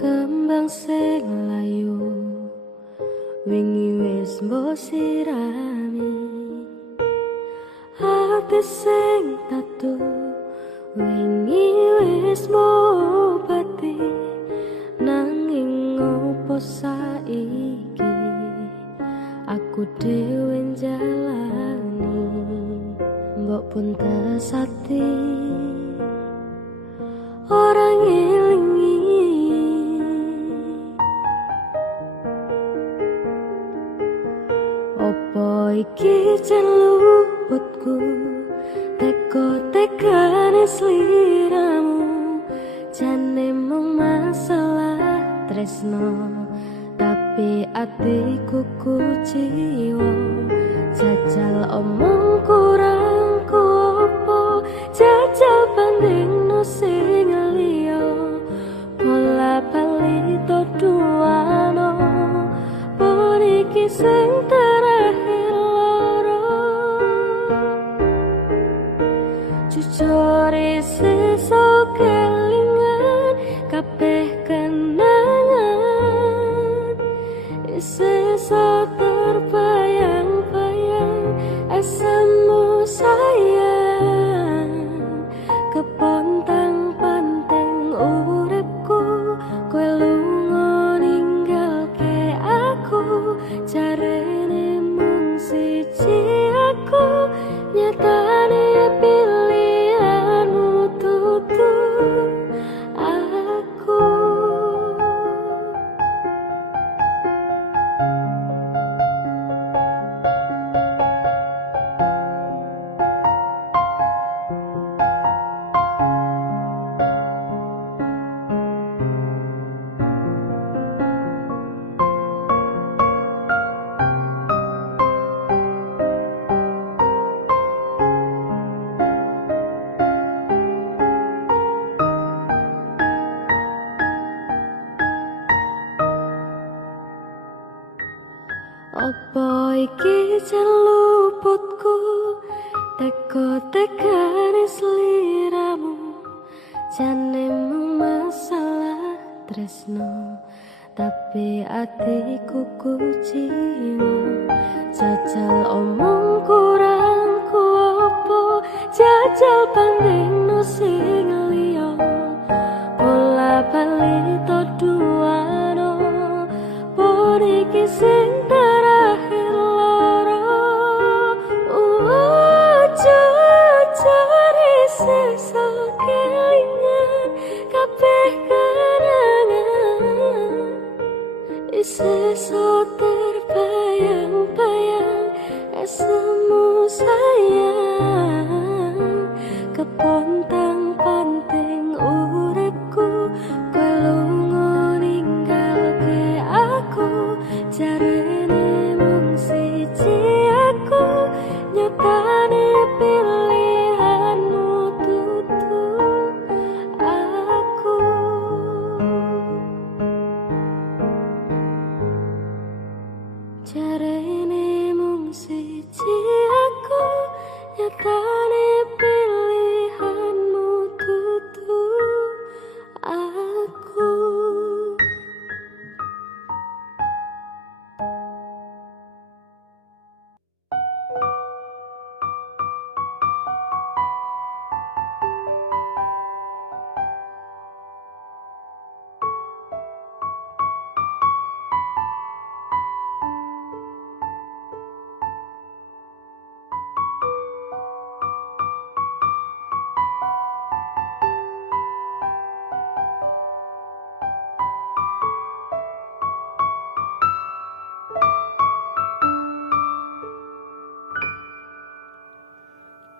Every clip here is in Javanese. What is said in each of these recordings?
Kembang sing layu wingi wis mbok sirami, ati sing tatu wingi wis mbok obati. Nanging opo saiki aku dhewe njalani, mbok pun tesati orang ngelingi. Opo iki jan luputku, teko-tekane sliramu, jane mung masalah tresno, tapi atiku kuciwa. Jajal omong kurang ku opo, jajal bandingno sing liya, bola bali to duano, pun iki sing terakhir loro. Jujur iso kelingan kabeh kenangan, iso terbayang-bayang asamu sayang. Kepontang panteng uripku, kowe lunga ninggalke aku, jarene mung siji aku, nyatane pilihanmu tutu aku. Opo iki jan luputku, teko-tekane sliramu, jane mung masalah tresno, tapi atiku kuciwa. Jajal omong kurang ku opo, jajal bandingno sing liya, bola bali to duano, pun iki sing terakhir loro. Jujur iso kelingan kabeh kenangan, iso terbayang-bayang asamu sayang. Kepontang panteng uripku, kowe lunga ninggalke aku, jarene mung siji aku, nyatane pilihanmu tutu aku. Jarene mung siji aku, nyatane pilihanmu tutu aku.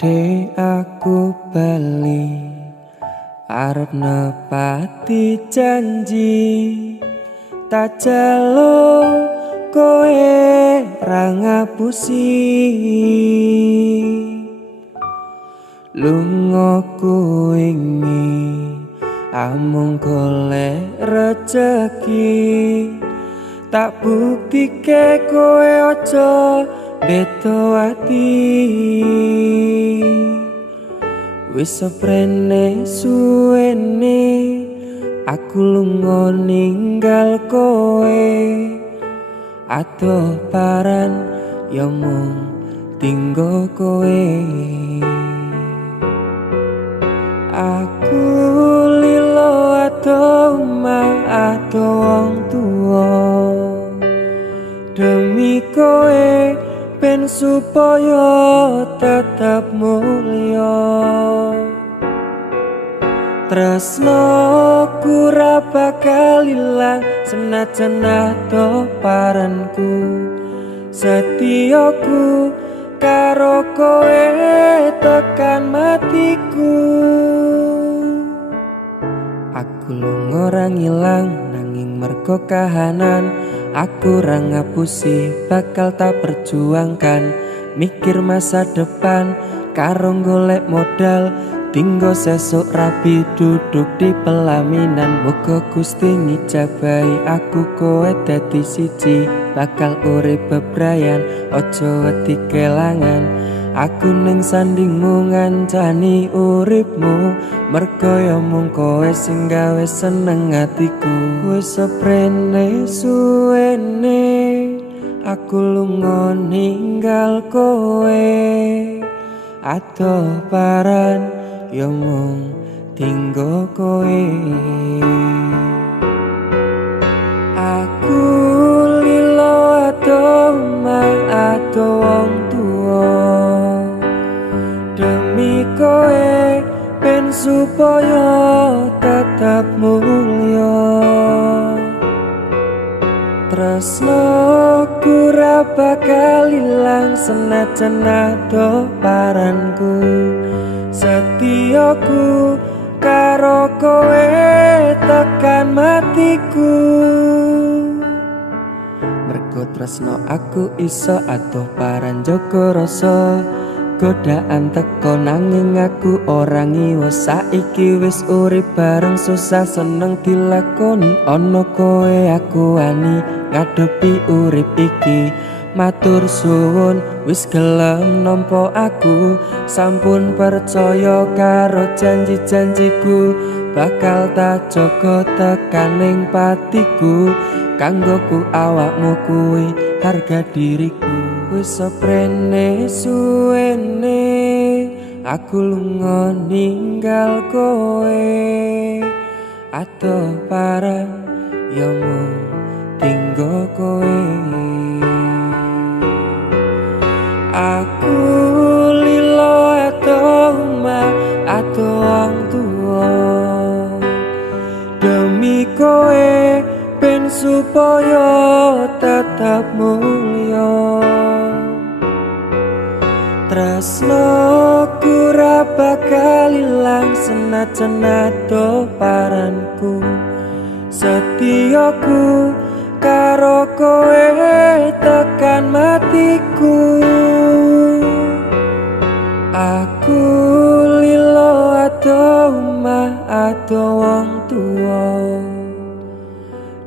Dek aku bali arep nepati janji, tak jaluk kowe ra ngapusi. Lunga kuwingi amung golek rejeki, tak buktike kowe aja beto ati. Wis seprene suwene aku lunga ninggal kowe. Adoh paran ya mung tinggo kowe. Aku lilo adoh omah adoh wong tuwa demi kowe ben supaya tetap mulya. Tresnoku ra bakal ilang senajan adoh paranku. Setiaku karo kowe tekan matiku. Aku lunga ora ngilang nanging mergo kahanan. Aku ra ngapusi bakal tak perjuangkan. Mikir masa depan karo golek modal. Tinggo sesuk rapi duduk di pelaminan. Muga Gusti ngijabahi aku kowe dadi siji. Bakal urip bebrayan ojo wedi kelangan. Aku ning sandingmu ngancani uripmu. Mergo ya mung kowe sing gawe seneng atiku. Wis seprene suwene aku lunga ninggal kowe. Adoh paran ya mung tinggo kowe. Aku lilo adoh omah adoh wong tuwa demi kowe ben supaya tetap mulya. Tresnoku ra bakal ilang senajan adoh paranku. Setiaku karo kowe tekan matiku. Mergo tresno aku iso adoh paran jaga rasa. Godaan teko nanging aku ora ngiwa. Saiki wis urip bareng susah seneng dilakoni. Ana kowe aku wani ngadepi urip iki. Matur suwun wis gelem nampa aku. Sampun percaya karo janji-janjiku. Bakal tak jaga tekaning patiku. Kanggoku awakmu kuwi harga diriku. Wis seprene suwene aku lunga ninggal kowe. Adoh paran ya mung tinggo kowe. Aku lilo adoh omah adoh wong tuwa demi kowe ben supaya tetap mulya. Tresnoku ra bakal ilang senajan adoh paranku. Setiaku karo kowe tekan matiku. Aku lilo adoh omah adoh wong tuwa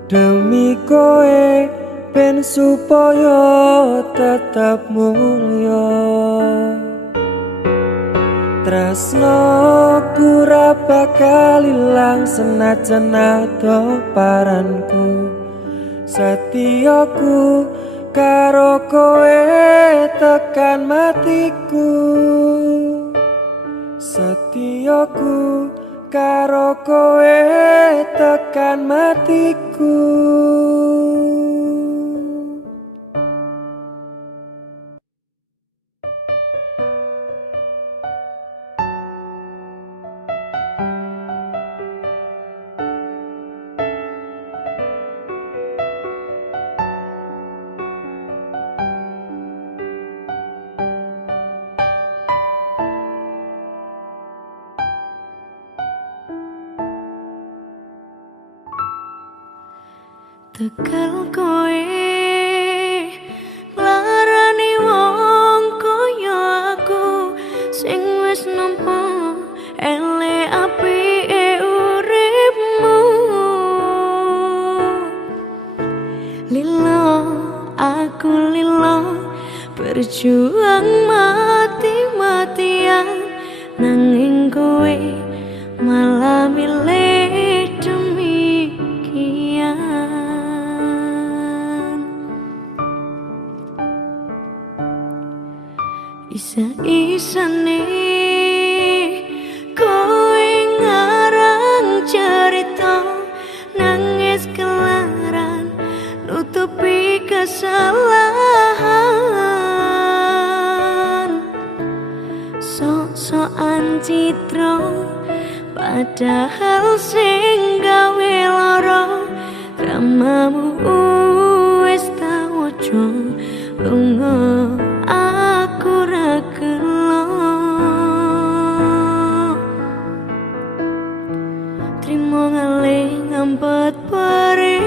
demi kowe ben supaya tetap mulya. Tresnoku ra bakal ilang senajan adoh paranku. Setiaku karo kowe tekan matiku. Setiaku karo kowe tekan matiku. Tegal kowe nglarani wong kaya aku sing wis nampa ele apike uripmu. Lilo aku lilo berjuang mati-matian nanging kowe malah milih demi kesalahan. Sok-sokan citra padahal sing gawe lara. Dramamu wis tak waca, lunga aku ra gelo. Trimo ngalih ngampet pare,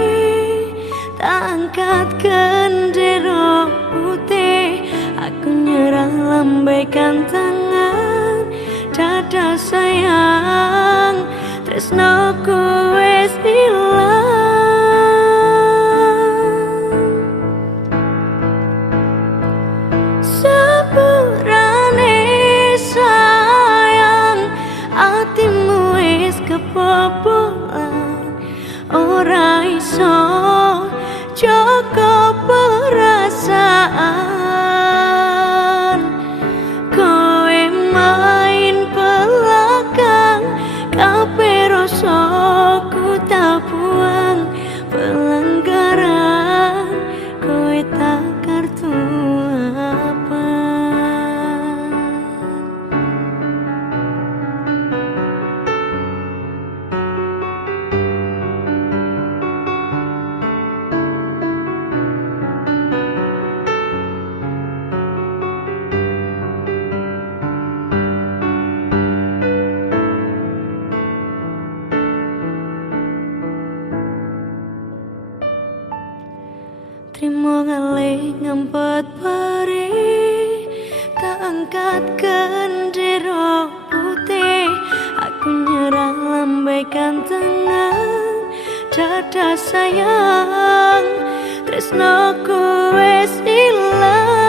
tak angkat gendera putih. Aku nyerah lambaikan tangan, dada sayang, tresnoku wis ilang. Sepurane sayang, atimu wis kebobolan. Ora iso jaga perasaan. Kowe main belakang, kabeh rasaku tak buang. Pelanggaran kowe tak kartu apa. Trimo ngalih ngampet pare, tak angkat gendera putih. Aku nyerah lambaikan tangan, dada sayang, tresnoku wis ilang.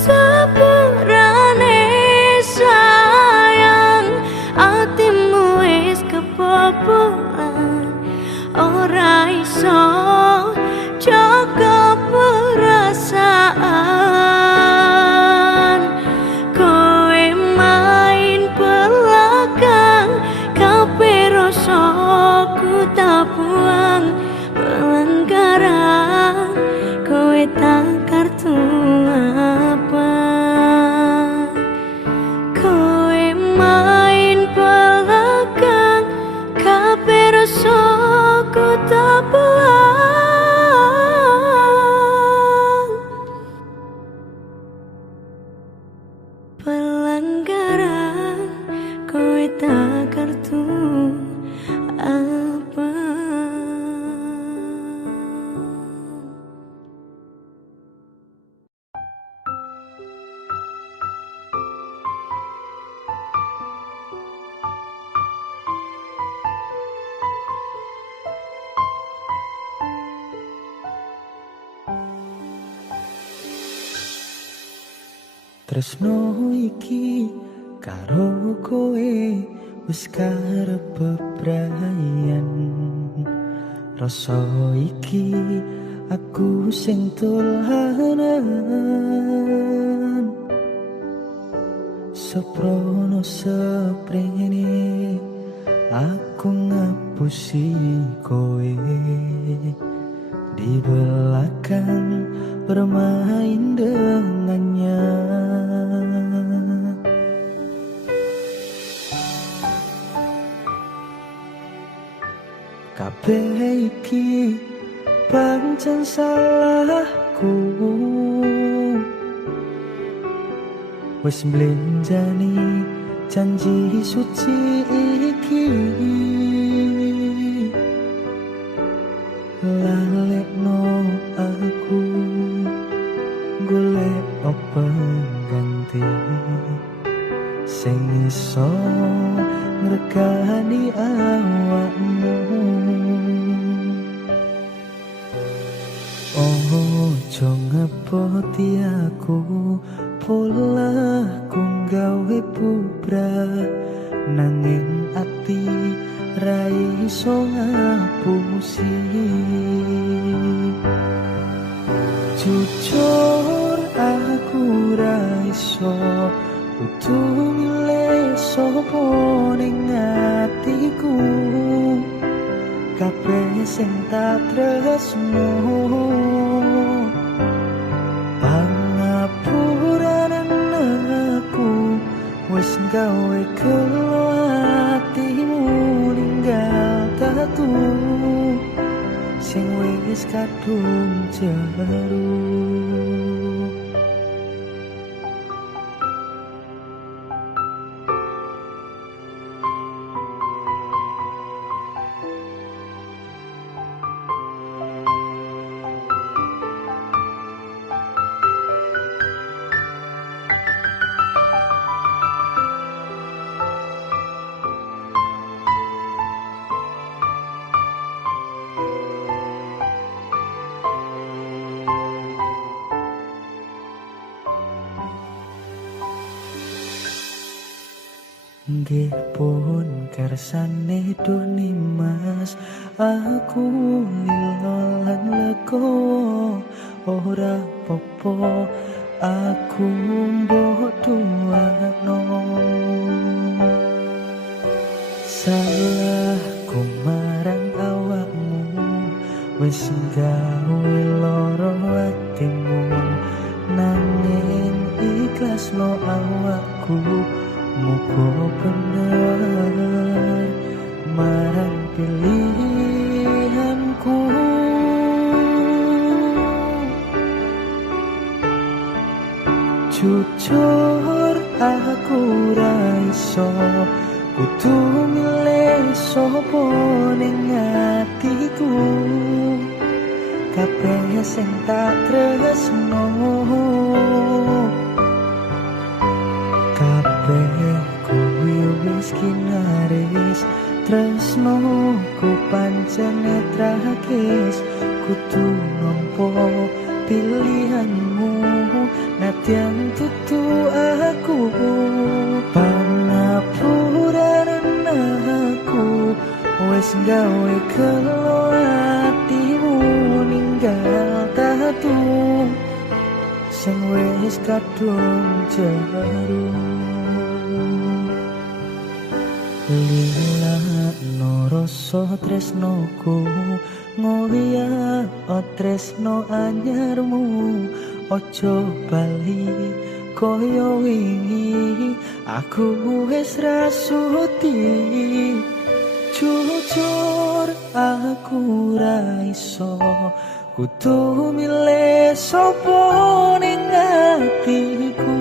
Sepurane sayang, atimu wis kebobolan. Ora iso jaga perasaan. Kowe main belakang, kabeh rasaku tak buang. Pelanggaran kowe tak kartu apa. Kowe main belakang, kabeh rasaku tak buang. Pelanggaran kowe tak kartu apa. Tresno iki karo kowe wis karep bebrayan. Rasa iki aku sing tulanan. Seprono seprene aku ngapusi kowe. Di belakang bermain dengannya. Kabeh iki pancen salahku, wis mblenjani janji suci iki. Lalekno aku golek pengganti sing iso ngregani awakmu. Ojo ngepoti aku, polahku gawe bubrah, nanging ati ra iso ngapusi. Jujur aku ra iso kudu milih sapa ning atiku. sing tak tresno. Pangapuran aku wis gawe gelo atimu ninggal tatu sing wis kadung jero. Nggih pun kersane doni mas, aku lilo lan legowo. Ora popo aku mbok duwano. Salahku marang awakmu, wis gawe loro atimu. Nanging ikhlasno awakku, muga bener marang pilihanku. Jujur aku ra iso kudu milih sapa ning atiku. Kabeh sing tak tresno, kabeh kuwi wis kinaris. Tresnoku pancen tragis, kudu nampa pilihanmu nadyan tutu aku. Pangapuran aku wis gawe gelo atimu ninggal tatu sing wis kadung jero. Lila no rasa tresnoku, ngoya tresno anyarmu. Ojo bali koyo wingi, aku wis rasuti. Jujur aku ra iso kudu milih sapa ning atiku.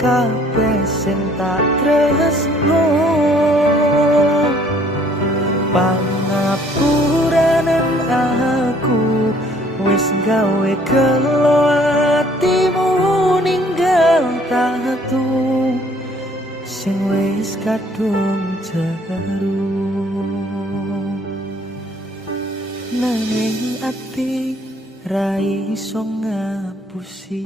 Kabeh sing tak tresno, pangapuran aku wis gawe gelo atimu ninggal tatu sing wis kadung jero. Nanging ati ra iso ngapusi.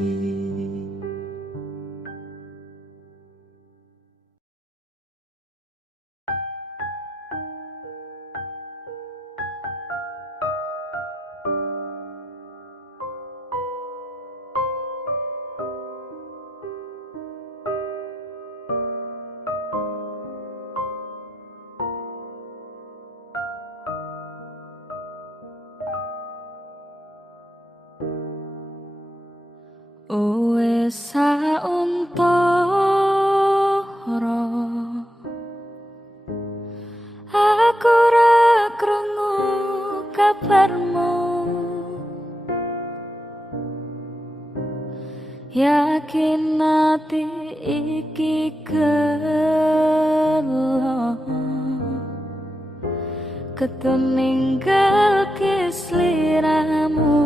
Wes sauntara aku ra krungu kabarmu. Yakin ati iki gelo ketun ninggal kesliramu.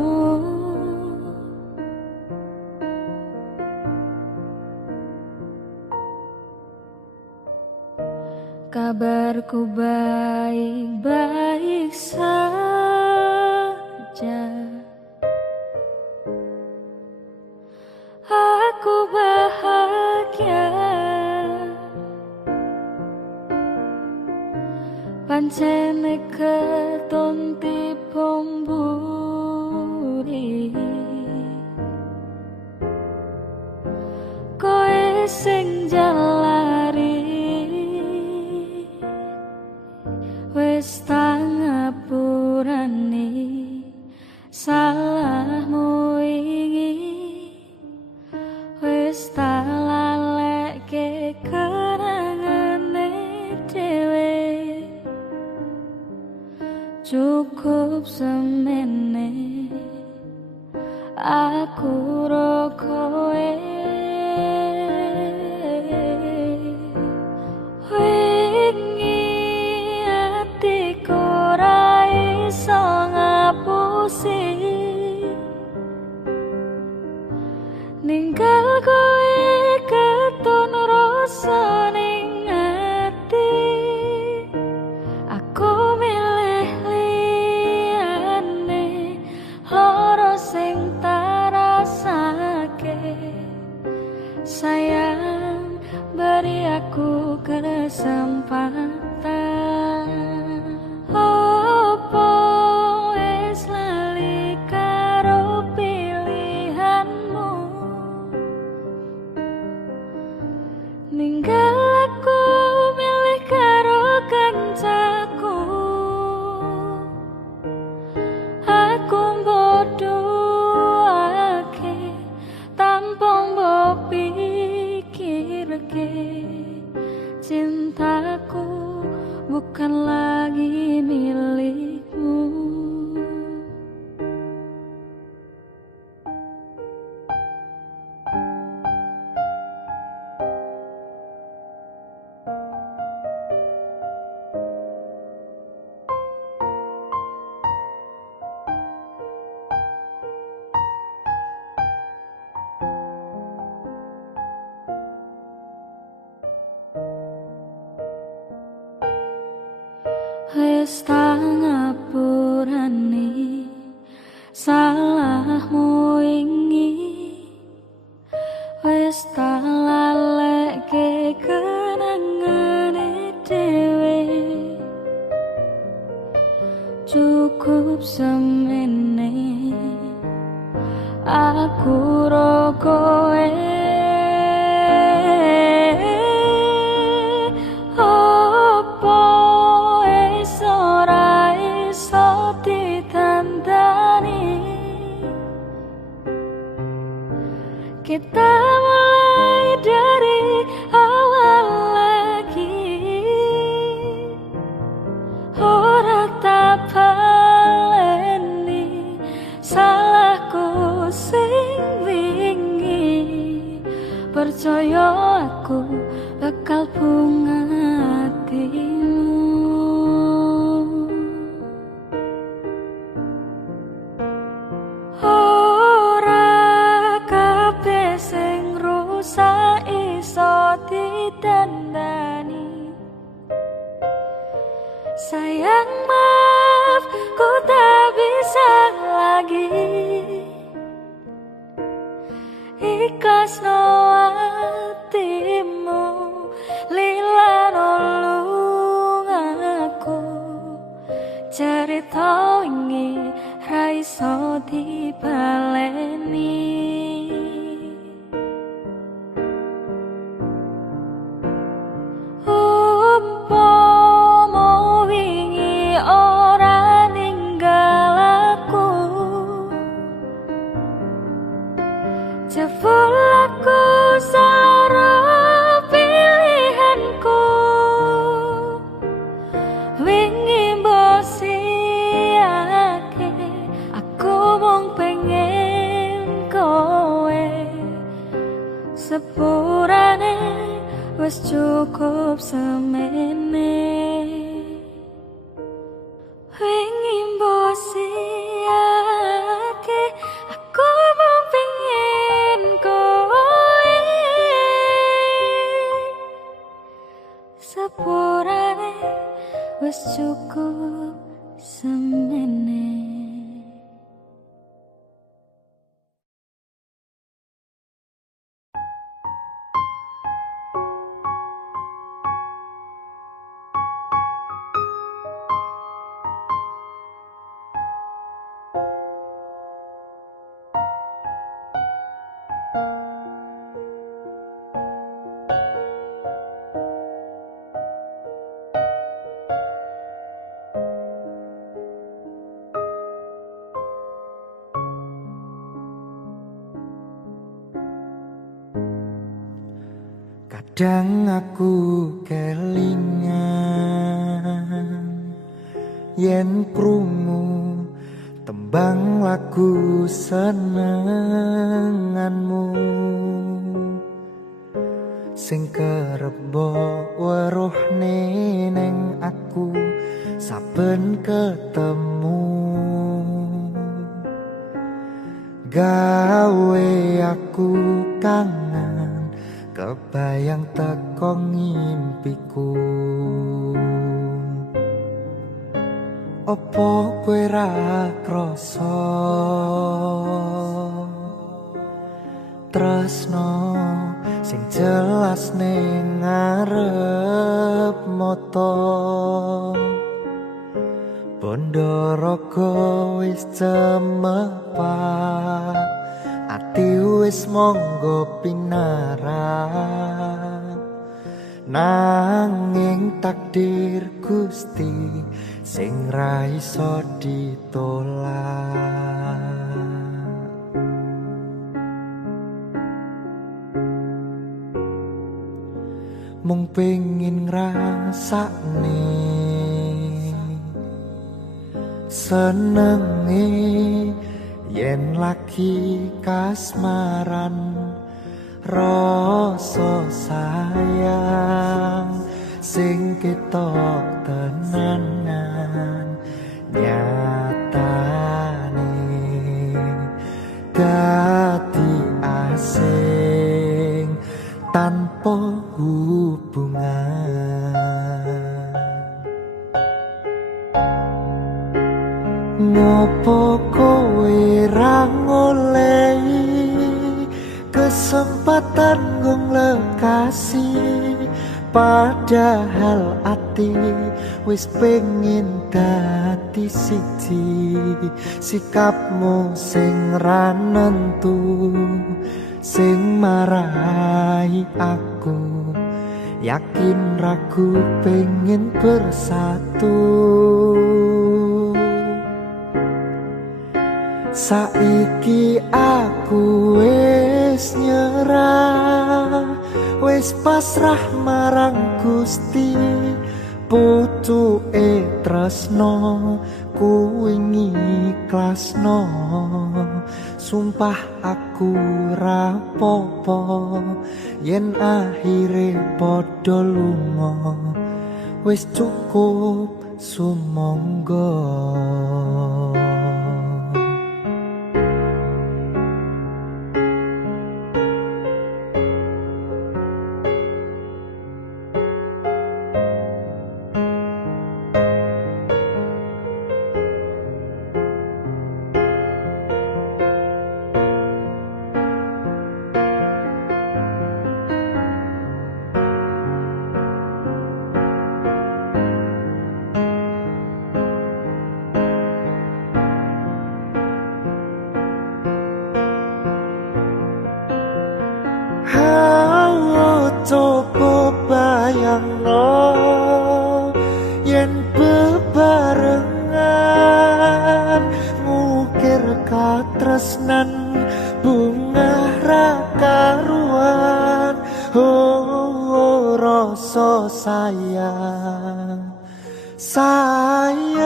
Kabarku baik-baik saja. Aku bahagia, pancene keton tipe mburi. Koe sing jalari wis tak ngapura. cukup semene aku ro kowe wingi atiku ora iso ngapusi ninggal kowe keton rasa ning ati aku milih liyane loro sing tak rasake sayang beri aku kesempatan opo wis lali karo pilihanmu ninggal aku milih karo kancaku aku bodohake tanpa mbok pikirke cintaku bukan lagi milikmu. Wis tak ngapurani salahmu wingi wis tak lalekke kenangane dhewe cukup semene aku ro kowe kita mulai dari awal lagi ora tak baleni salahku sing wingi percaya aku bakal bunga hatimu ditandani sayang maaf ku tak bisa lagi ikhlas no hatimu lila nulung aku cerita ini ra iso dibaleni jebul aku salah pilihanku wingi mbosiake aku mung pengen kowe sepurane wis cukup semene wingi mbosiake aku mung pengen kowe sepurane wis cukup semene. Kadang aku kelingan yen krungu tembang lagu senenganmu sing kerep weruhne ning aku saben ketemu gawe aku kangen kebayang teko ngimpiku. Opo kowe ra krasa tresno sing jelas ning ngarep mata bondo raga wis cemepak ati wis monggo pinarap nanging takdir Gusti sing ra iso ditolak. Mung pengin ngrasakne senenge yen lagi kasmaran rasa sayang sing ketok tenanan nyatane dadi asing tanpa hubungan. Ngopo kowe ra ngolehi kesempatan nggung lekasi padahal ati wis pengin dadi siji sikapmu sing ra nentu sing marai aku yakin ragu pengen bersatu. Saiki aku wis nyerah wis pasrah marang Gusti putuke tresno kuwi ngiklasno sumpah aku ra popo yen akhire padha lunga wis cukup sumangga. Coba bayangno yen bebarengan ngukir katresnan bunga ra karuan rasa sayang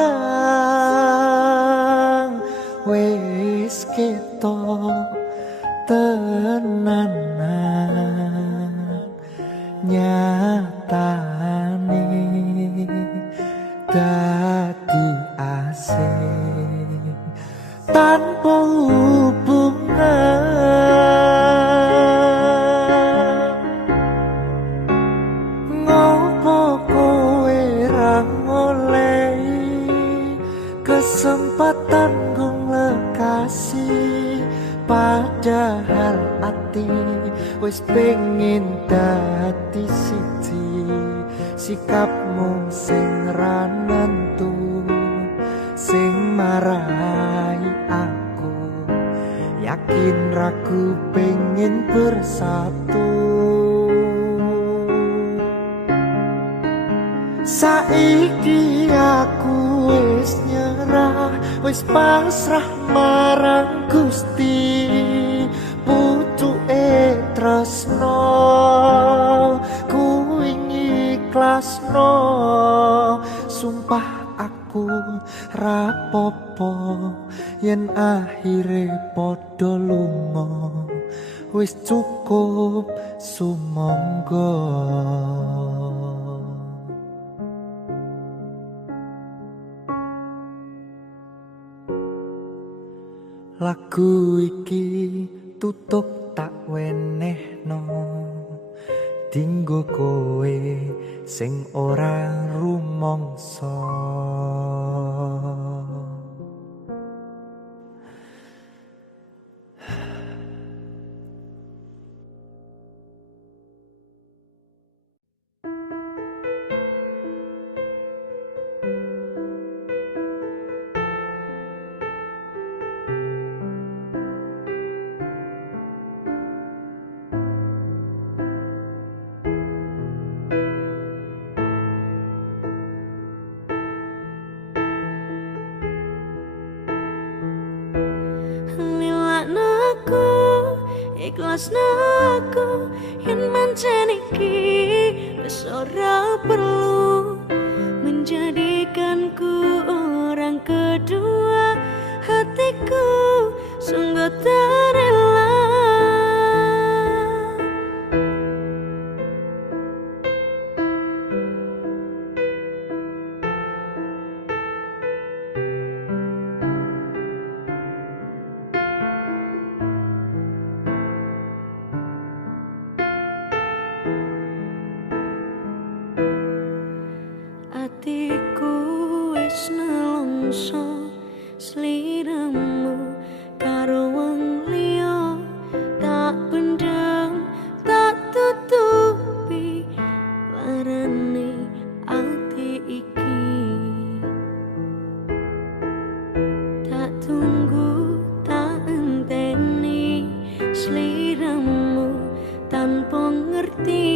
wis ketok tenanan nyatane dadi asing tanpa hubungan. Ngopo kowe ra ngolehi kesempatan nggung lekasi padahal ati wis pengin dadi siji sikapmu sing ra nentu sing marai aku yakin ragu pengen bersatu. Saiki aku wis nyerah wis pasrah marang Gusti putuke tresno kuwi ngiklasno sumpah aku aku rapopo yen akhire padha lunga wis cukup sumangga. Lagu iki tutup tak wenehno dinggo kowe sing ora rumangsa. Lilakno aku, ikhlasno aku, yen pancen iki wis ora perlu menjadikanku orang kedua. Hatiku sungguh tak rela. Atiku wis nelongso sliramu karo wong liya, tak pendem tak tutupi larane ati iki. Tak tunggu tak enteni sliramu tanpa ngerti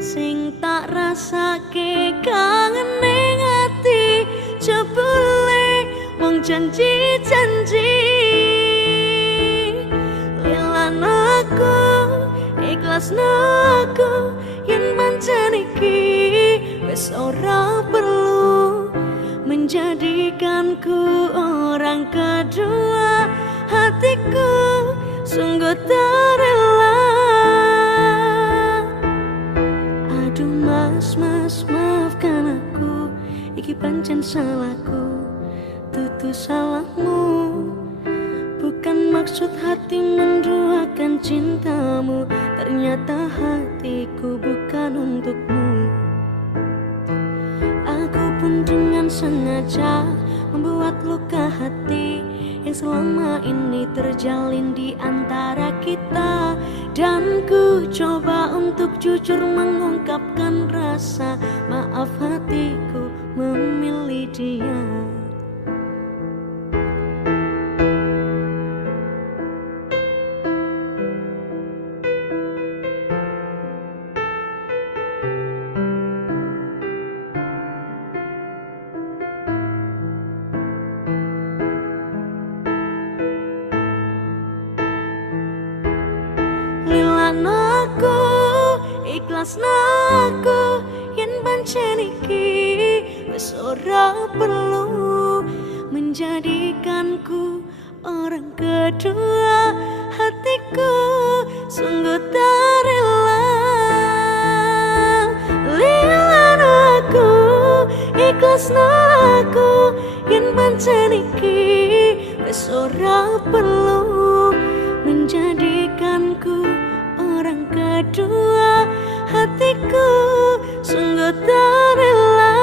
sing tak rasake kangen ning ati. Jebule wong janji-janji lilakno aku, ikhlasno aku, yen pancen iki wis ora perlu menjadikanku orang kedua. Hatiku sungguh tak rela. Aduh mas, maafkan aku, iki pancen salahku, tutu salahmu. Bukan maksud hati menduakan cintamu, ternyata hatiku bukan untukmu. Aku pun dengan sengaja membuat luka hati yang selama ini terjalin di antara kita. Dan ku coba untuk jujur mengungkapkan rasa maaf hatiku memilih dia. Lilakno aku, ikhlasno aku, yen pancen iki wis ora perlu menjadikanku orang kedua. Hatiku sungguh tak rela. Lilakno aku, ikhlasno aku, yen pancen iki wis ora perlu menjadikanku orang kedua. Hatiku sungguh tak rela.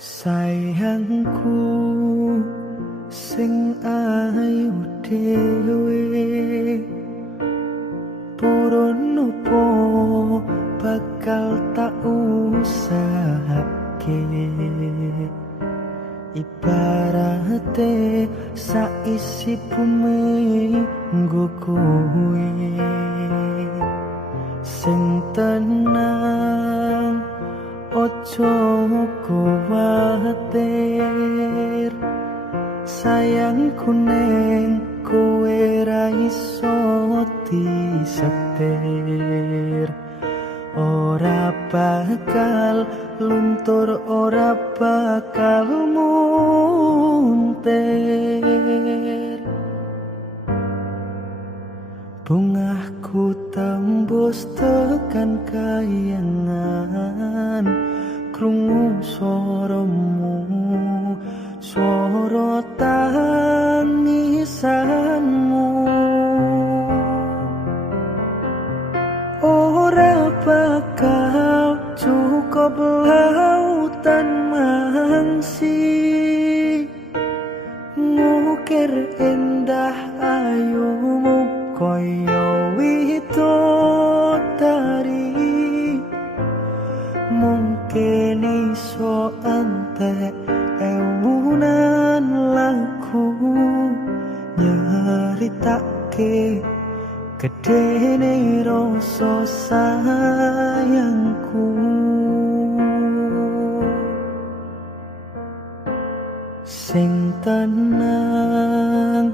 Sayangku sing ayu dhewe purun opo bakal tak usahake. Ibarate saisi bumi nggo kowe sing tenang ojo kuwatir. Sayangku neng kowe ra iso disetir. Ora bakal luntur, ora bakal muntir. Bungahku tembus tekan kayangan, krungu swaramu, swara tangisanmu. Ora bakal cukup lautan mangsi, ngukir indah ayumu koyo widodari. Mungkin iso antek ewunan lagu nyeritake gedene rasa sayangku. Sing tenang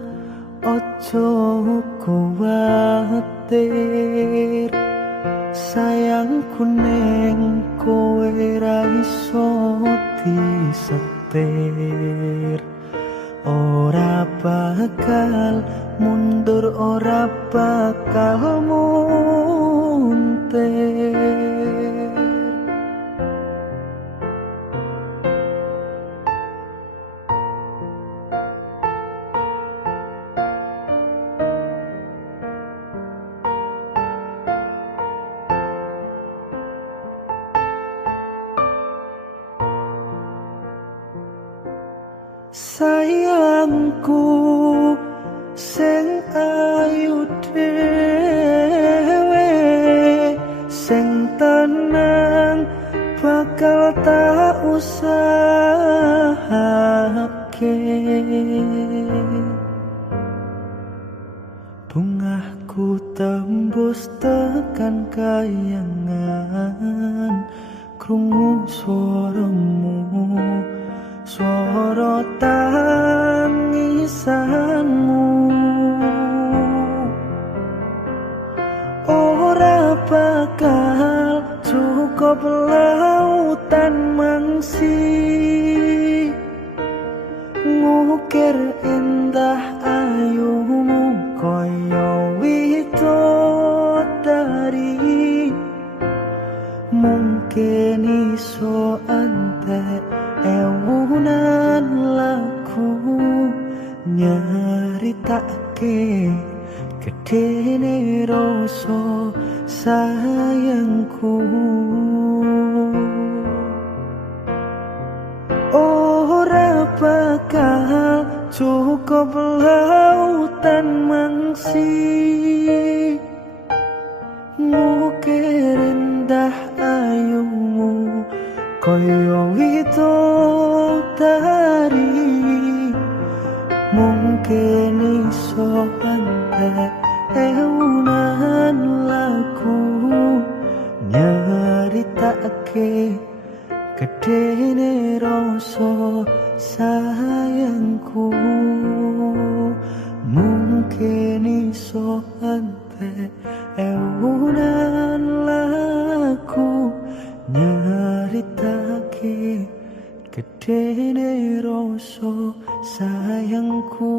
ojo kuwatir. Sayangku neng kowe ra iso disetir. Ora bakal mundur, ora bakal muntir. Sayangku sing ayu dhewe, sing tenang bakal tak usahake. Bungahku tembus tekan kayangan, krungu swaramu, swara tangisanmu. Ora bakal cukup lautan mangsi, ngukir indah ayumu koyo widodari. Mungkin iso antek ewunan lagu nyeritake gedene rasa sayangku. Ora bakal cukup lautan mangsi, ngukir indah ayumu koyo widodari. Mungkin iso antek ewunan lagu nyeritake gedene rasa sayangku. Mungkin iso antek ewunan lagu nyeritake gedene rasa sayangku.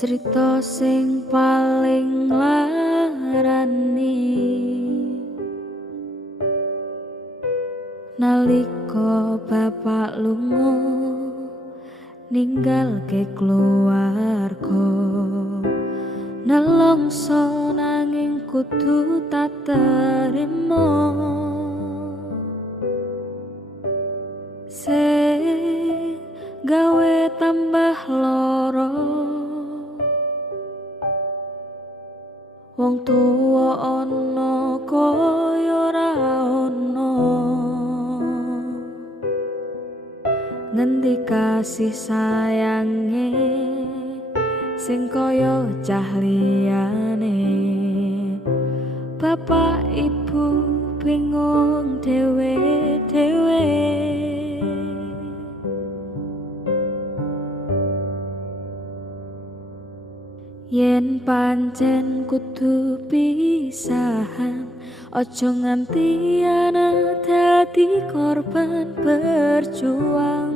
Cerita sing paling larani nalika bapak lunga ninggalke keluarga, nelongso nanging kudu tak terima. Sing gawe tambah loro, wong tuwa ana kaya ora ana. Ngendi kasih sayange sing kaya cah liyane. Bapak ibu bingung dhewe-dhewe. Yen pancen kudu pisahan, ojo nganti ana dadi korban berjuang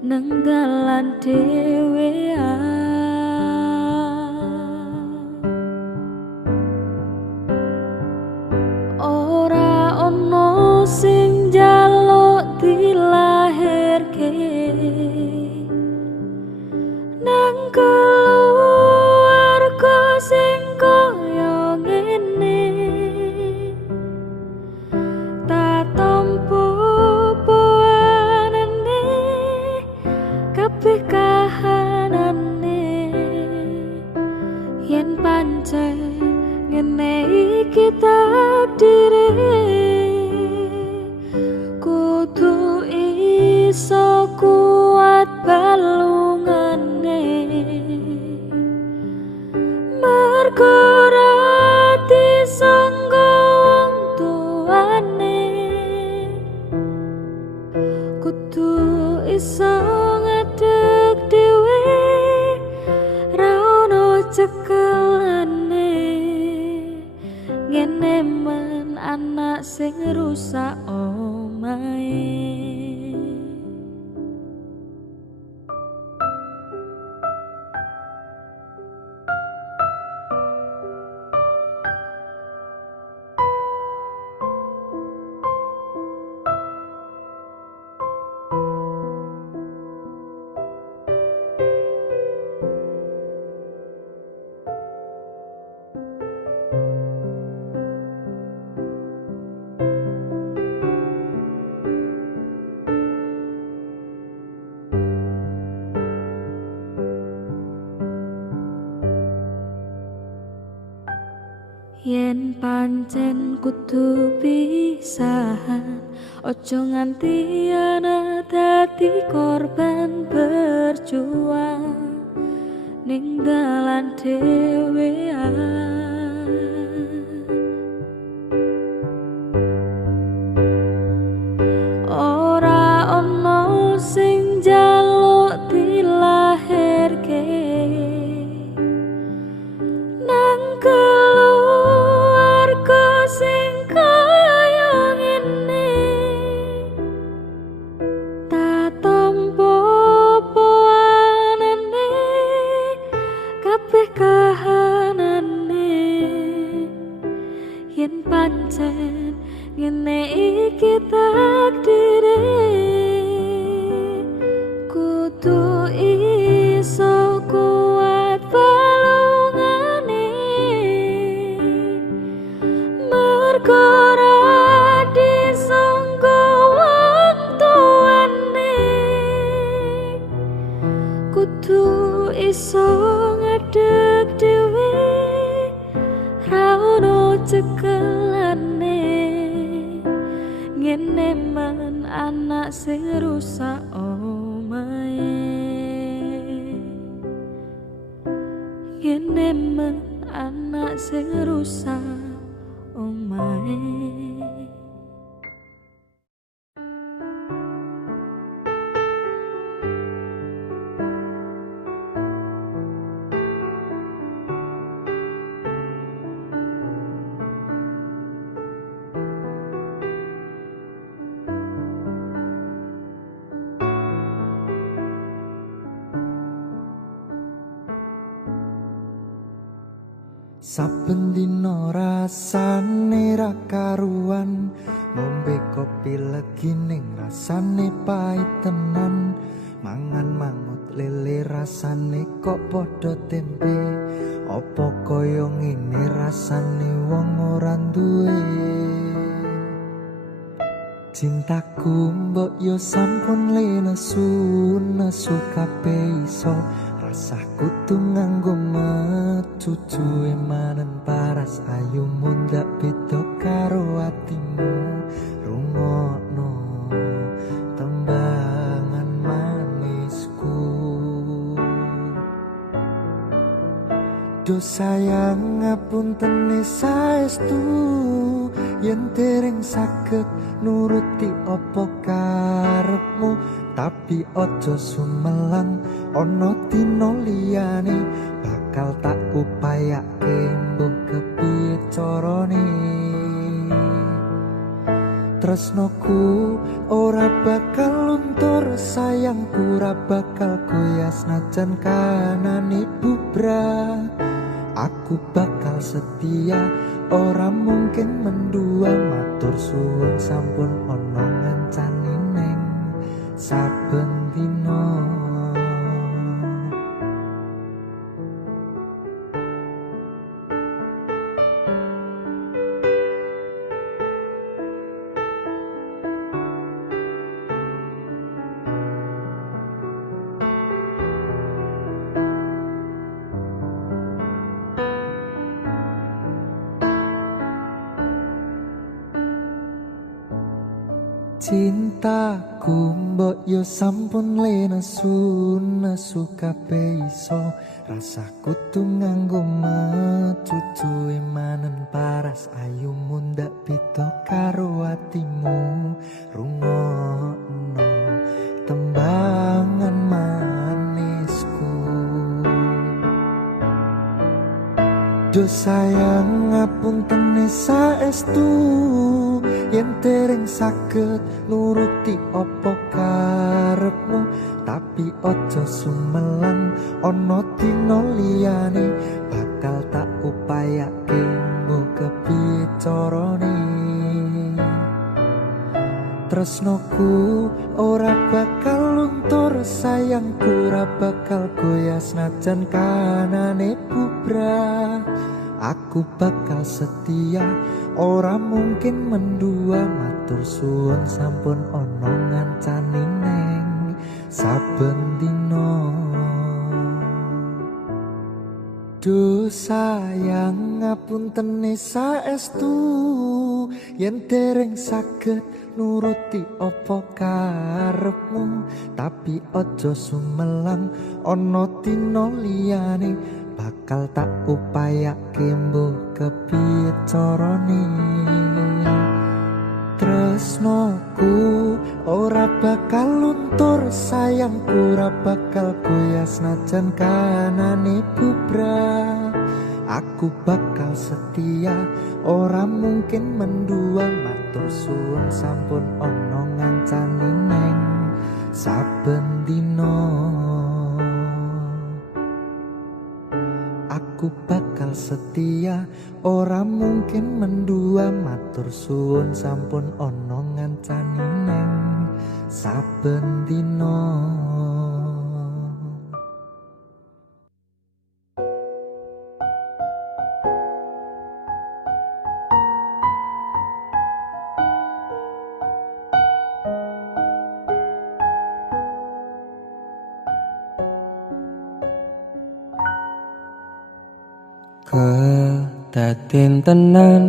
nang dalan dhewean. Ora ono sing njaluk dilahirke nang keluarga sing kaya ngene. Tak tampa puanane kabeh kahanane. Yen pancen ngene iki takdire, kudu iso kuat balungane. Mergo ora disangga wong tuane, kudu iso ngadeg dhewe, ra ono cekelane. Ngene men anak sing rusak omahe. Yen pancen kudu pisahan, ojo nganti ana dadi korban berjuang ning dalan dhewean. Ora ono sing njaluk dilahirke nang sing kaya ngene. Tak tampa puanane kabeh kahanane. Yen pancen ngene iki takdire, kudu iso kuat balungane. Mergo ora disangga wong tuane, kudu iso ngadeg dhewe, ra ono cekelane. Ngene men anak sing rusak omahe. Ngene men anak sing rusak omahe. Saben dina rasane ra karuan, ngombe kopi legi ning rasane pahit tenan. Mangan mangut lele rasane kok padha tempe, apa kaya ngene rasane wong ora duwe. Cintaku mbok yo sampun lenesu nesu kabeh iso, rasah kudu nganggo mecucu emanen paras ayu mundak beda karo atimu. Rungokno tembangan manisku, do sayang ngapunten saestu yen dereng saged nuruti apa karepmu. Tapi ojo sumelang ana dina liyane, bakal tak upayake mbuh kepiye carane. Tresnoku ora bakal luntur, sayangku ora bakal goyah senajan kanane bubrah. Aku bakal setia, ora mungkin mendua. Matur suwun sampun ana ngancani neng saben dina. Cintaku mbok yo sampun lenesu nesu kabeh iso, rasah kudu nganggo mecucu emanen paras ayu mundak beda karo atimu. Rungokno tembangan manisku, do sayang ngapunten saestu yen dereng saged nuruti apa karepmu. Tapi ojo sumelang ana dina liyane, bakal tak upayake nggo kepiye carane. Tresnoku ora bakal luntur, sayangku ora bakal goyah senajan kanane bubrah. Aku bakal setia, ora mungkin mendua. Matur suwun sampun ana ngancani neng saben dina. Do sayang ngapunten saestu yen dereng saged nuruti apa karepmu. Tapi ojo sumelang ana dina liyane, bakal tak upayake mbuh kepiye carane. Tresnoku ora bakal luntur, sayangku ora bakal goyah senajan kanane bubrah. Aku bakal setia, ora mungkin mendua. Matur suwun sampun ana ngancani neng saben dina. Aku bakal setia, ora mungkin mendua. Matur suwun sampun ana ngancani neng saben dina. Kedaden tenan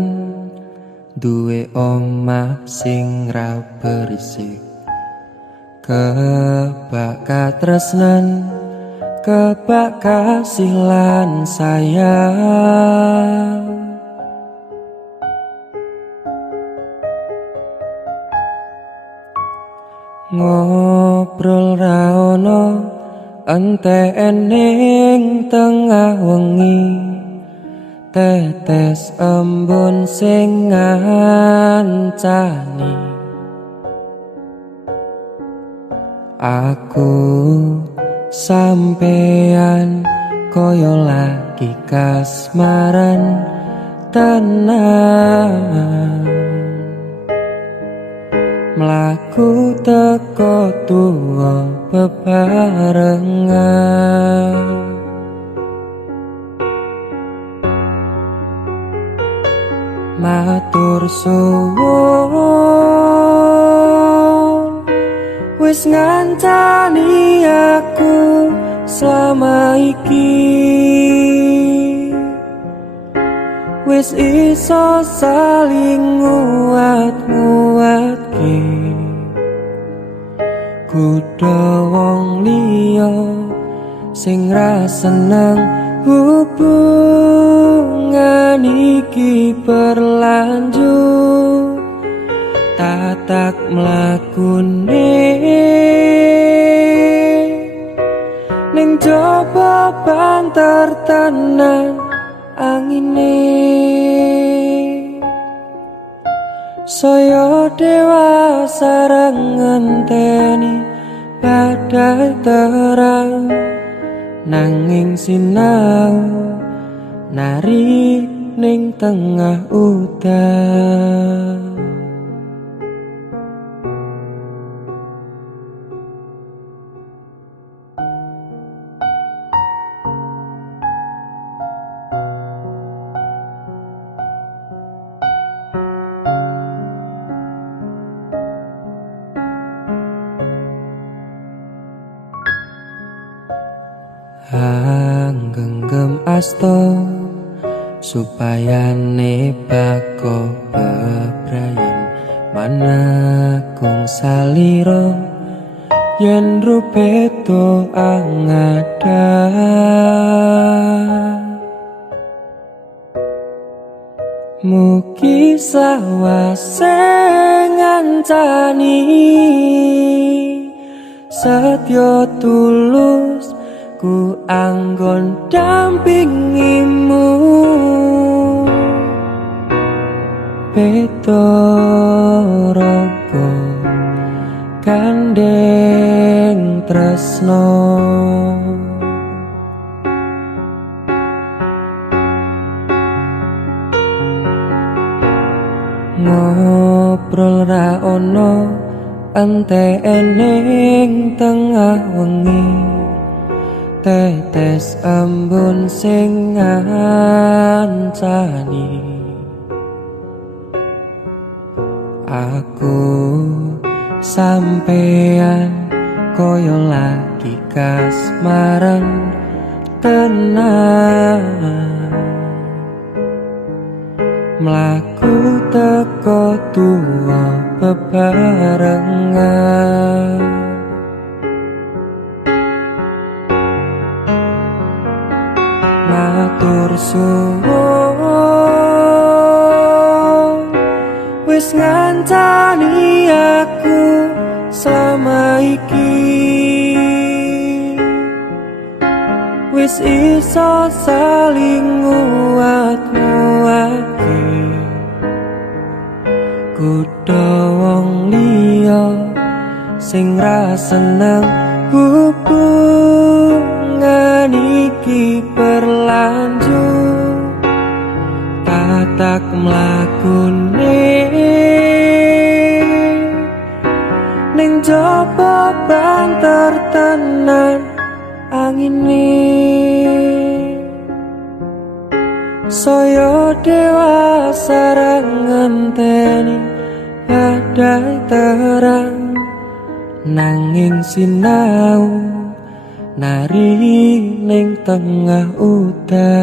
duwe omah sing ra berisik, kebak katresnan, kebak kasih lan sayang. Ngobrol ra ono entening tengah wengi, tetes embun sing ngancani. Aku sampeyan koyo lagi kasmaran tenan. Mlaku teko tuwa bebarengan. Matur suwun wis ngancani aku selama iki, wis iso saling nguat-nguatke. Kudu wong liya sing ra seneng hubungan iki berlanjut. Tatak mlakune ning jaba banter tenan angine. Saya dewasa ngenteni badai terang, nanging sinau nari ning tengah udan. Genggam asto supaya nebako bebrayan manakung saliro yen rupeto angada. Mugi sawase ngancani setya tulus ku anggon dampingimu. Beda raga gandeng tresno, ngobrol ra ono entene ing tengah wengi. Tetes embun sing ngancani aku sampean koyo lagi kasmaran tenan. Mlaku teko tuwa bebarengan. Matur suwun wis ngancani aku selama iki, wis iso saling nguat-nguatke. Kudu wong liya sing ra seneng hubungan iki berlanjut. Tatak mlakune ning jaba banter tenan angine. Saya dewasa ngenteni badai terang, nanging sinau nari ning tengah udan.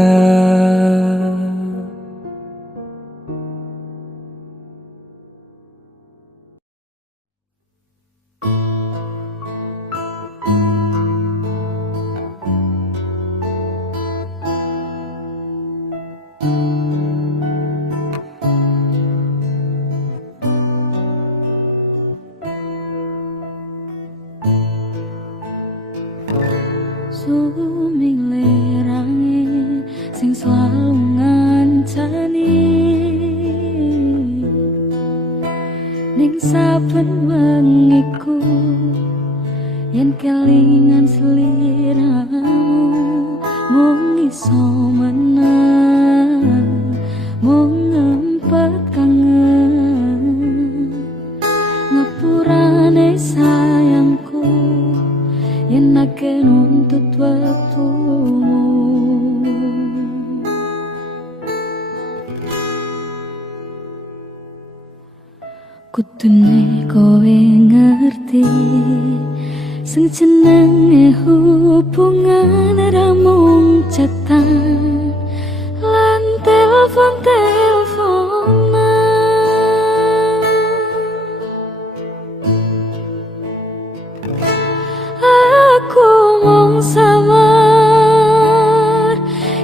Suming lerange sing selalu ngancani ning saben wengiku yen kelingan sliramu mung iso menang mung ngempet kangen ngapurane sayangku yen akeh nuntut waktumu kudune kowe ngerti sing jenenge hubungan ra mung cetan lan teleponan aku mung sawar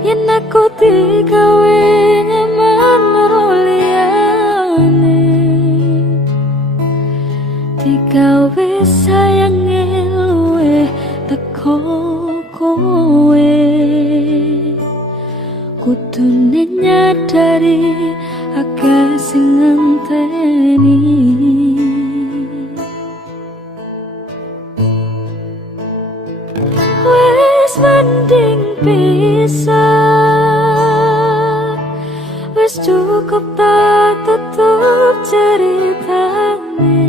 yen aku digawe nyaman karo liyane digawe sayange luwih teko kowe kudune nyadari akeh sing ngenteni wis mending pisah wis cukup tak tutup ceritane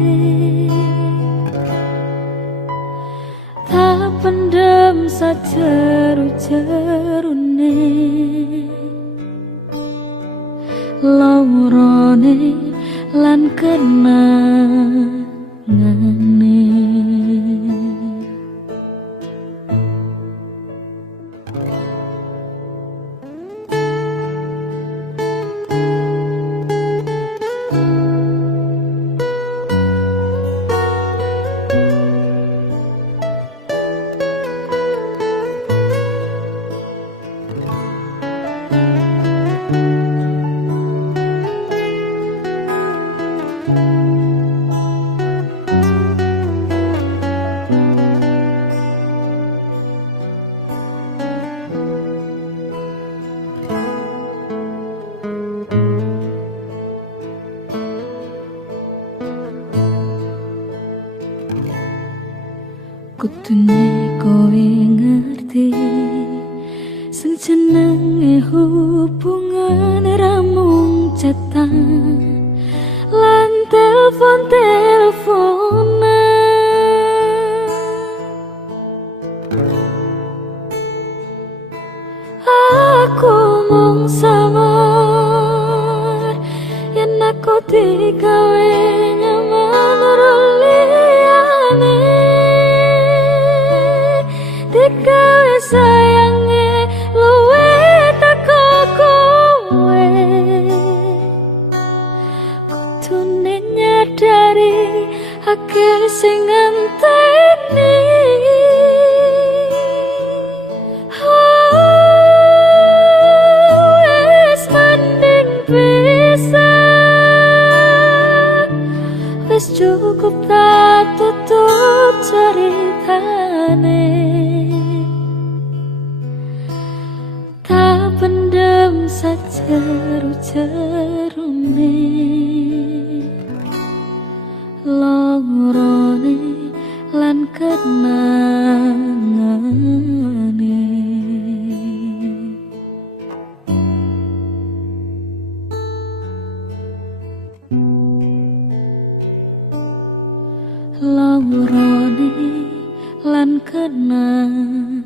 tak pendam sajeru-jerune lorone lan kenangane kudune kowe ngerti sing jenenge hubungan ra mung cetan lan teleponan aku mung sabar yen aku digawe nyaman karo liyane digawe sayange luwih teko kowe kudune nyadari akeh sing ngenteni wis mending pisah wis cukup tak tutup ceritane tak pendam sajeru-jerune lorone lan kenangane lorone lan kenangane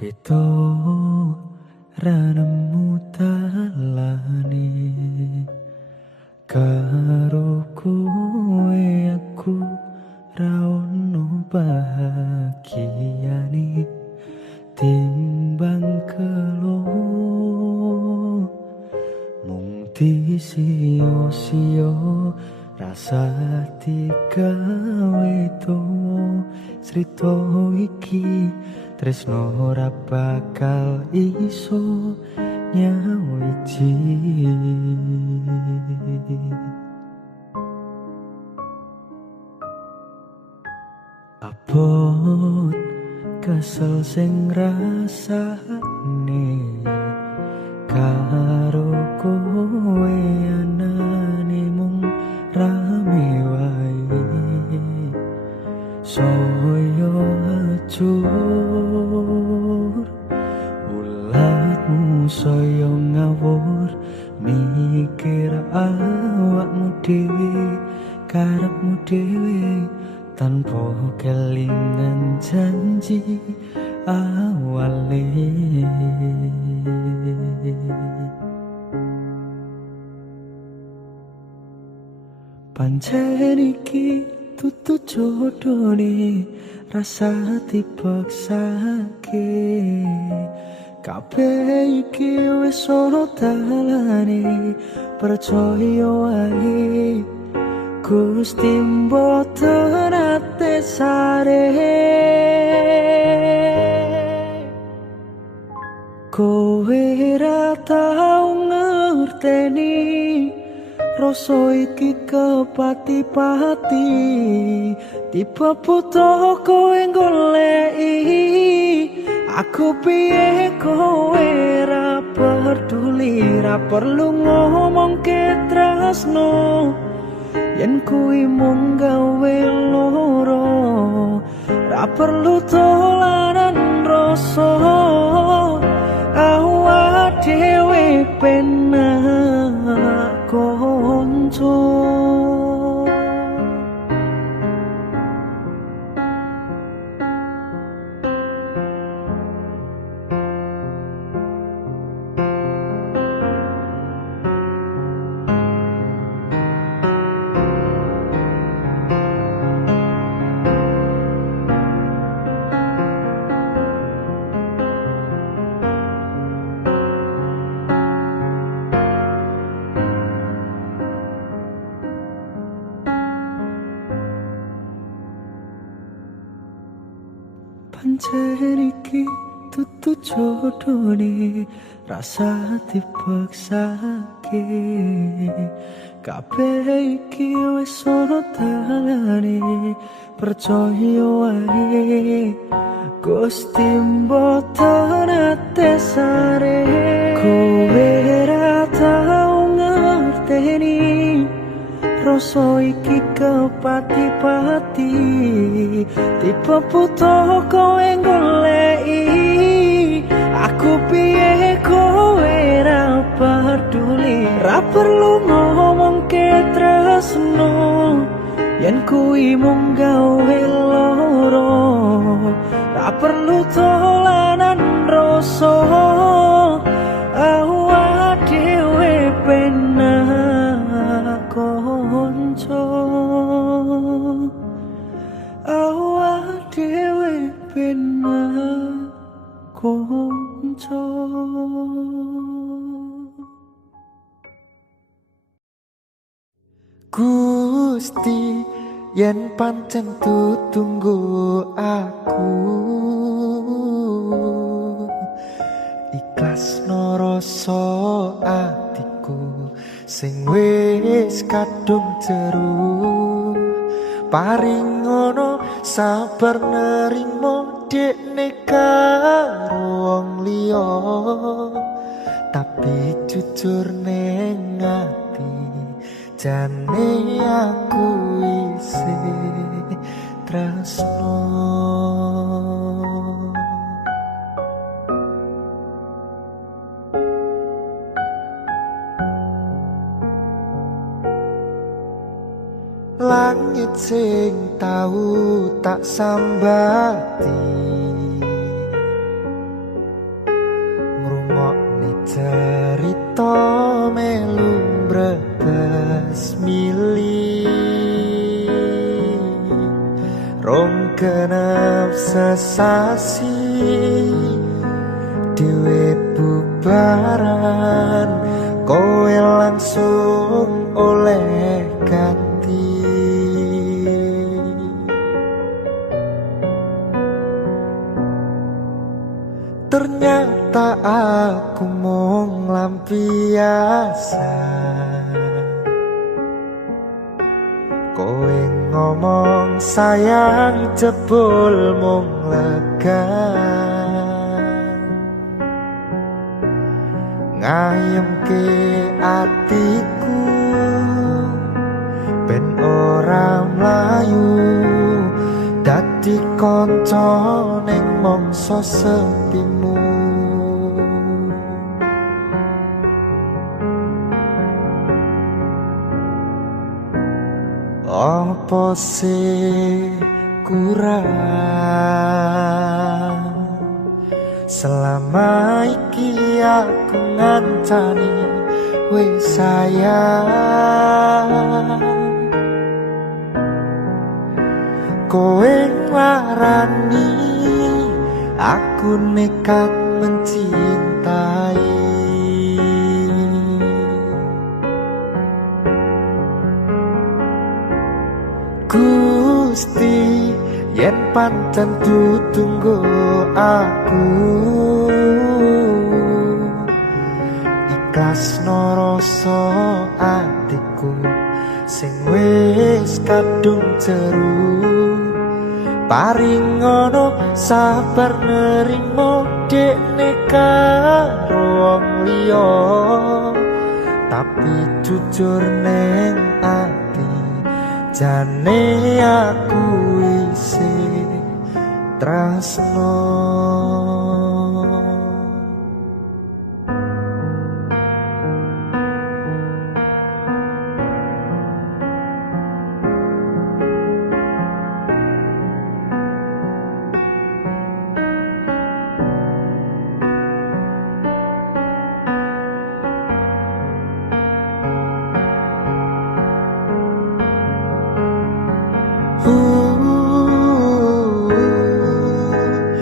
Beto ra nemu talane karo kowe aku ra ono bahagiane timbang kelo mung disio-sio rasa digawe tuwa cerita iki tresno ora bakal iso nyawiji. Abot kesel sing rasane karo kowe anane mung rame wae soyo acur ulatmu soyo ngawur mikir awakmu dhewe karepmu dhewe tanpa kelingan janji awale. Pancen iki tutu jodone rasa dipaksake kabeh iki wis ora dalane percaya wae Gusti mboten ate sare kowe ra tau ngerteni rasa iki kepati-pati tiba buta kowe goleki aku piye kowe ra peduli ra perlu ngomong ke tresno yen kuwi mung gawe loro ra perlu dolanan rasa awak dhewe penak konco. Pancen iki tutu jodone rasa dipaksake kabeh iki wis ora dalane percaya wae Gusti mboten ate sare kowe ra tau ngerteni rasa iki kepati-pati tipe buta kowe goleki aku piye kowe ra peduli ra perlu ngomong ke tresno yen kuwi mung gawe loro ra perlu dolanan rasa awak dhewe penak konco awak dhewe penak konco. Gusti yen pancen tutunggu aku ikhlas no rasa atiku sing wis kadung jeru paring ngono sabar nerimo dekne karo wong liya tapi jujur ning ati jane aku isih tresno. Langit sing tau tak sambati ngrungokne cerita melu brebes mili rong genep sesasi dhewe bubaran kowe langsung oleh ganti Ternyata aku mung lampiasa. Kowe ngomong sayang jebul mung lega. Ngayemke atiku ben ora mlayu dadi kanca ning mangsa sepimu. Apa sih kurang selama iki aku ngancani wis sayang. Kowe nglarani aku nekat mencintai. Gusti yen pancen ditunggu aku ikhlasno rasa atiku sing wis kadung jeru. Paring ngono sabar nerimo dekne karo wong liya, tapi jujur neng ati jane aku isih tresno.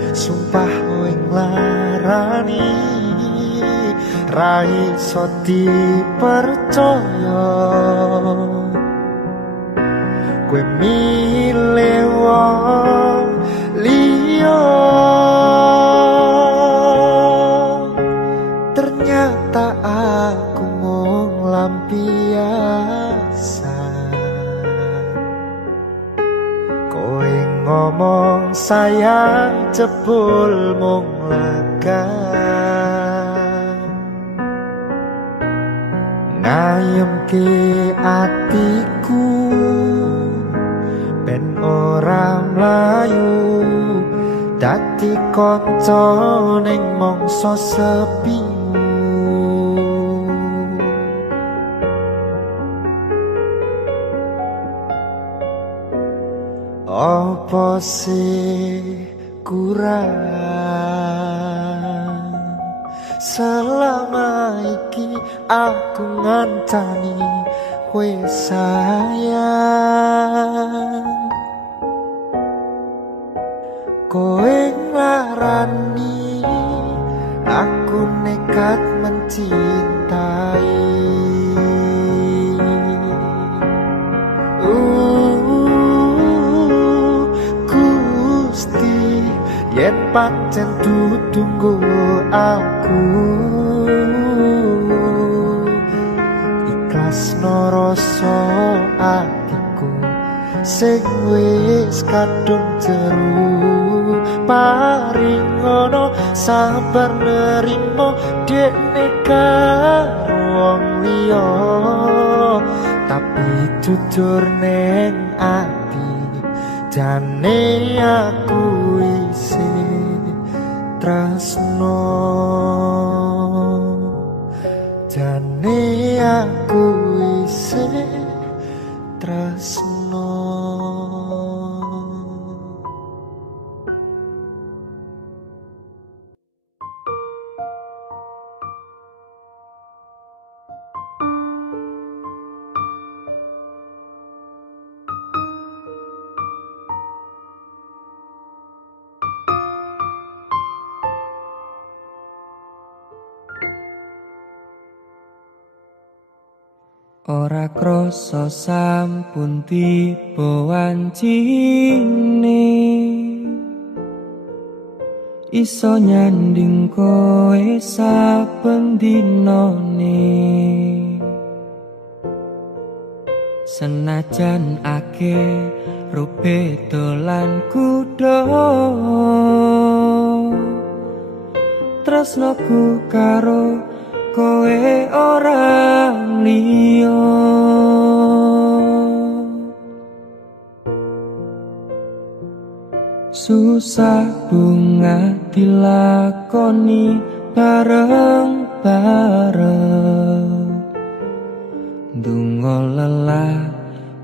Sumpah kowe nglarani ra iso dipercaya. Kowe milih wong liya, ternyata aku mung lampiasa. Kowe ngomong sayang jebul mung lega. Ngayemke atiku ben ora mlayu dadi kanca ning mangsa sepimu. Apa sih kurang selama iki aku ngancani wis sayang. Kowe nglarani aku nekat mencintai. Gusti yen pancen ditunggu aku ikhlasno rasa atiku sing wis kadung jeru. Paring ngono sabar nerimo dekne karo wong liya, tapi jujur neng ati jane aku isih tresno. Jane aku isih tresno. Ora krasa sampun tiba wancine iso nyanding kowe saben dinane. Senajan akeh rube dolan kudo, tresnoku karo kowe ora liya. Susah bunga dilakoni bareng-bareng, ndonga lelah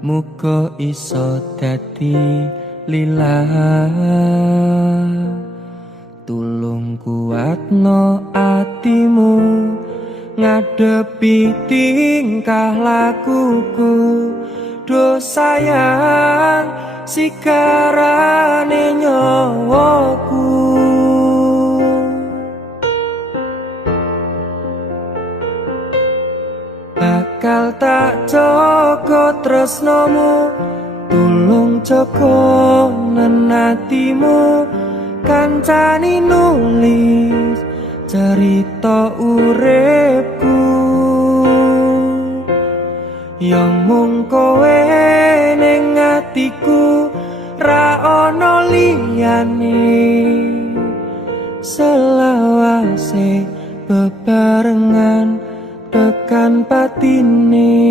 muga iso dadi lilah. Tulung kuatno atimu ngadepi tingkah lakuku, do sayang sikarane nyawaku. Bakal tak jaga tresnomu, tulung jaga nenatimu, kancani nulis cerita uripku. Yang mung kowe ning atiku, ra ono liyane. Selawase bebarengan tekan patine.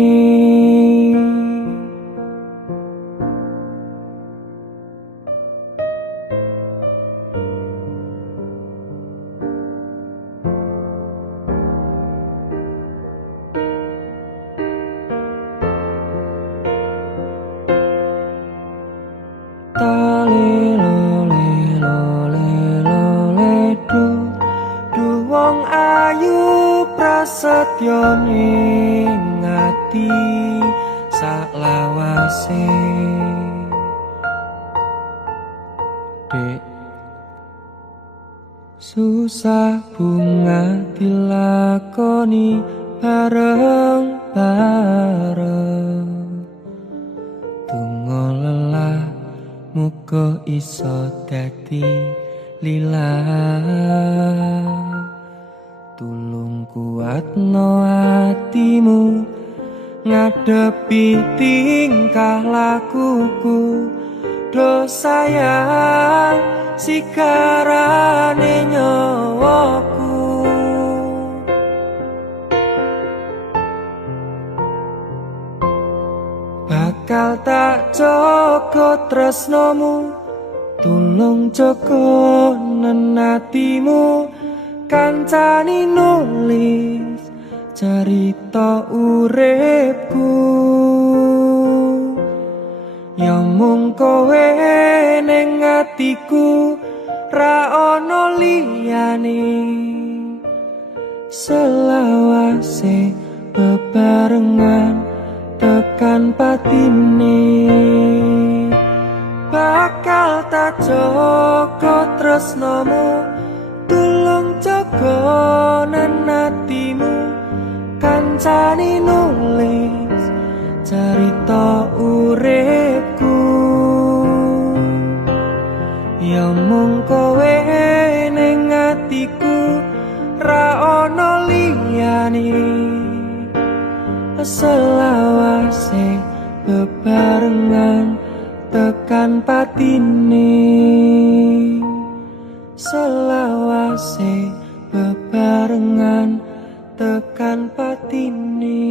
Wong ayu prasetyo ning ati saklawase. Dek, susah bunga dilakoni bareng-bareng, donga lelah muga iso dadi lilah. Tulung kuatno atimu ngadepi tingkah lakuku, do sayang sikarane nyawaku. Bakal tak jaga tresnomu, tulung jaga nenatimu, kancani nulis cerita uripku. Ya mung kowe ning atiku, ra ono liyane. Selawase bebarengan tekan patine. Bakal tak jaga tresnomu, tulung jaga nenatimu, kancani nulis cerita uripku. Ya mung kowe ning atiku, ra ono liyane. Selawase bebarengan tekan patine. Selawase bebarengan tekan patine.